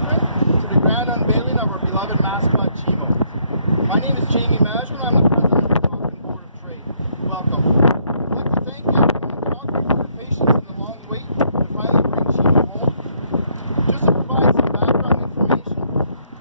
Cochrane to the grand unveiling of our beloved mascot, CHIMO. My name is Jamie Major and I'm the president of the Cochrane Board of Trade. Welcome. I'd like to thank everyone in Cochrane for your patience and the long wait to finally bring CHIMO home. Just to provide some background information,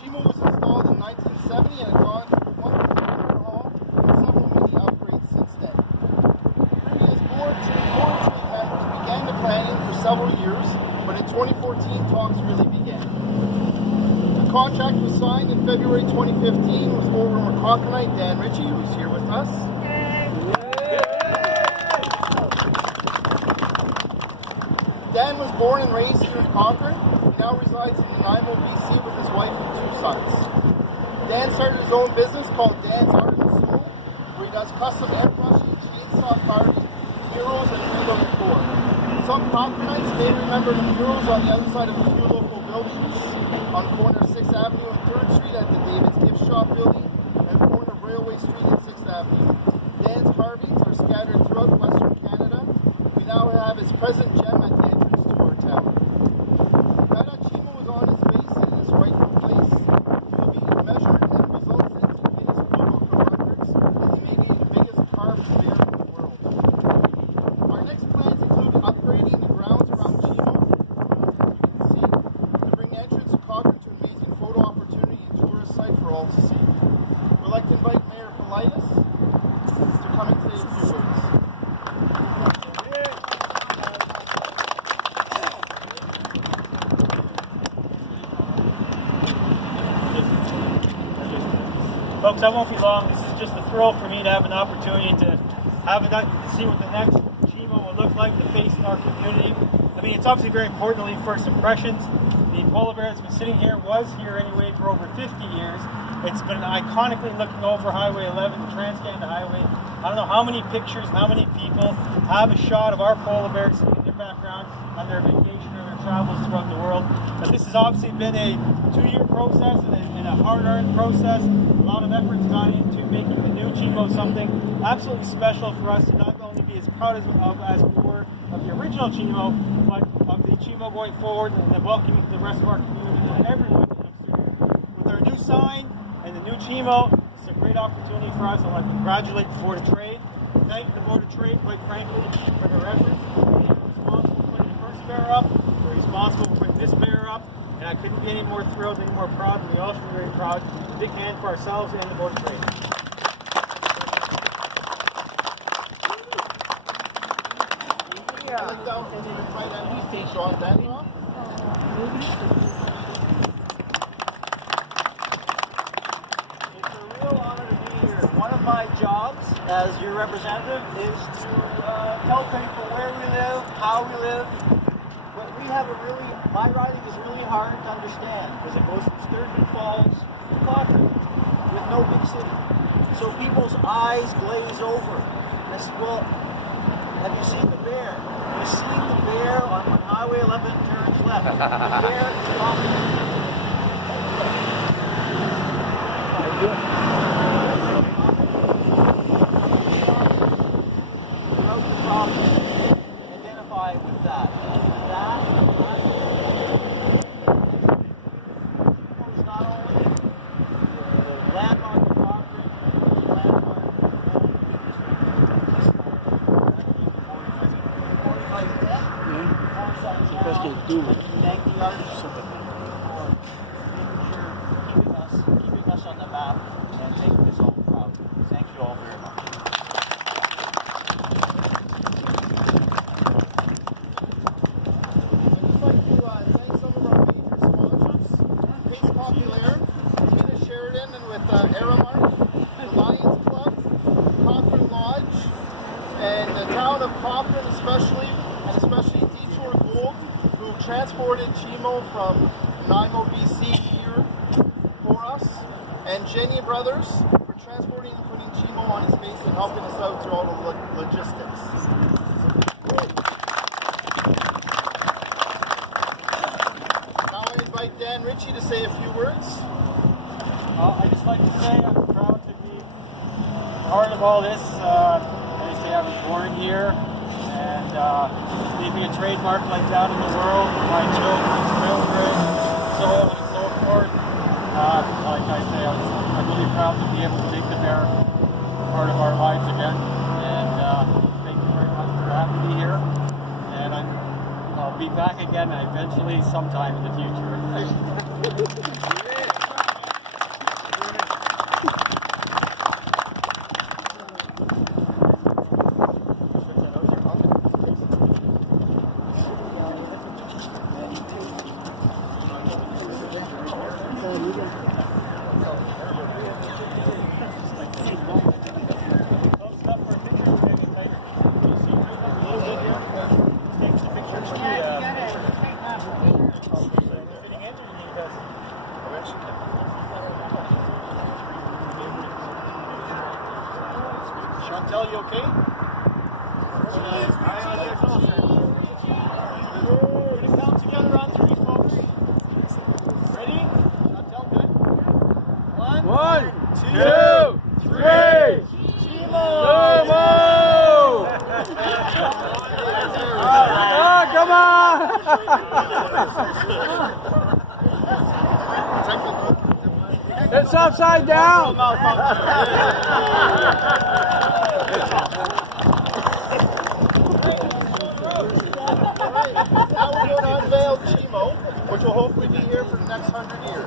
CHIMO was installed in 1970 and has gone through a wonderful overhaul and several mini upgrades since then. Previous board trade members began the planning for several years, but in 2014 talks really began. The contract was signed in February 2015 with former Cochrane Dan Richey, who's here with us. Dan was born and raised here in Cochrane. He now resides in Nanaimo, BC with his wife and 2 sons. Dan started his own business called Dan's Art and Soul, where he does custom airbrushing, chainsaw carving, murals, and window decor. Some Cochranites may remember the murals on the outside of a few local buildings, on corner 6th Avenue and 3rd Street at the David's Gift Shop building, and corner of Railway Street and 6th Avenue. Dan's carvings are scattered throughout Western Canada. We now have his present gem at the entrance to our town. Now that CHIMO is on his base in his rightful place, he will be measured and results into Guinness Book of Records, and he may be the biggest carved bear in the world. Our next plans include upgrading the grounds around CHIMO, as you can see, to bring the entrance to Cochrane to an amazing photo opportunity and tourist site for all to see. We'd like to invite Mayor Politis to come and say a few words. Folks, I won't be long. This is just a thrill for me to have an opportunity to see what the next CHIMO will look like, the face in our community. I mean, it's obviously very importantly first impressions. The polar bear that's been sitting here was here anyway for over 50 years. It's been iconically looking over Highway 11, the Trans-Canada Highway. I don't know how many pictures, how many people have a shot of our polar bears in their background on their vacation or their travels throughout the world. But this has obviously been a 2-year process and a hard-earned process. A lot of effort's gone into making the new CHIMO something absolutely special for us to not only be as proud as we were of the original CHIMO, but of the CHIMO going forward and then welcoming the rest of our community and everyone that comes through here. With our new sign and the new CHIMO, it's a great opportunity for us. I'd like to congratulate the Board of Trade, thank the Board of Trade, quite frankly, for their efforts. They're responsible for putting the first bear up, they're responsible for putting this bear up, and I couldn't be any more thrilled, any more proud, and we all should be very proud. A big hand for ourselves and the Board of Trade. I'd like to invite Sean Danoff. It's a real honor to be here. One of my jobs as your representative is to tell people where we live, how we live. But we have my riding is really hard to understand because it goes from Sturgeon Falls to Cochrane with no big city. So people's eyes glaze over. And I said, well, have you seen the bear? Have you seen the bear on Highway 11 turns left? The bear is Cochrane. Throughout the province, identify with that. It's not only the landmark of Cochrane, it's the landmark thank the artists for keeping us on the map and making us all proud. Thank you all very much. I'd just like to thank some of our major sponsors, Pace Populaire, Tina Sheridan and with Aramark, the Lions Club, Cochrane Lodge, and the town of Cochrane especially Detour Gold, who transported CHIMO from Nanaimo, BC here for us, and Jenny Brothers for transporting and putting CHIMO on its base and helping us out through all the logistics. Now I invite Dan Richey to say a few words. I'd just like to say I'm proud to be part of all this. They say I was born here, and leaving a trademark like that in the world for my children's children, so really proud to be able to make the bear part of our lives again. And thank you very much for having me here. And I'll be back again eventually sometime in the future. Chantel, you okay? We're gonna count together on 3, folks. Ready? Chantel, good? 1, 2, 3. CHIMO! Oh, come on! It's upside down! Now we're going to unveil CHIMO, which will hopefully be here for the next 100 years.